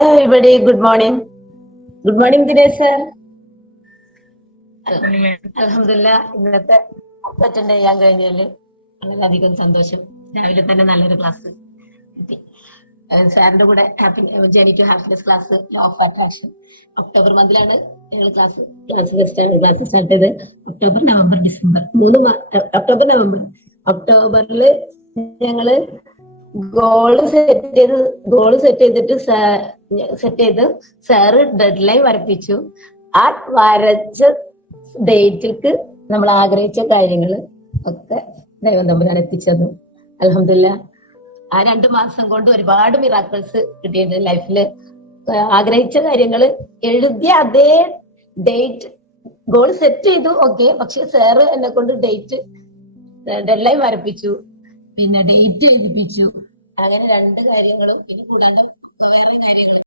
Everybody, good morning. Good morning, Dinesh sir. അൽഹംദുലില്ലാ ഇന്നത്തെ attend ചെയ്യാൻ കഴിഞ്ഞതിൽ വളരെയധികം സന്തോഷം. രാവിലെ തന്നെ നല്ലൊരു ക്ലാസ് കിട്ടി. സാറിന്റെ കൂടെ journey to happiness class law of attraction October മന്തിലാണ് ഞങ്ങൾ ക്ലാസ് സ്റ്റാർട്ട് ചെയ്ത്. ഒക്ടോബർ നവംബർ ഡിസംബർ ഒക്ടോബറിൽ ഞങ്ങള് ഗോള് സെറ്റ് ചെയ്തിട്ട് സാറ് ഡെഡ് ലൈൻ വരപ്പിച്ചു. ആ വരച്ച ഡേറ്റിലേക്ക് നമ്മൾ ആഗ്രഹിച്ച കാര്യങ്ങള് ഒക്കെ ദൈവം തമ്പുരാൻ എത്തിച്ചതു. അൽഹംദുലില്ലാ ആ 2 മാസം കൊണ്ട് ഒരുപാട് മിറാക്കിൾസ് കിട്ടിയിട്ടുണ്ട് ലൈഫില്. ആഗ്രഹിച്ച കാര്യങ്ങള് എഴുതിയ അതേ ഡേറ്റ് ഗോൾ സെറ്റ് ചെയ്തു, ഓക്കെ. പക്ഷെ സാറ് എന്നെ കൊണ്ട് ഡെഡ് ലൈൻ വരപ്പിച്ചു, പിന്നെ ഡേറ്റ് എഴുതിപ്പിച്ചു. അങ്ങനെ 2 കാര്യങ്ങളും. ഇത് കൂടാണ്ട് വേറെ കാര്യങ്ങൾ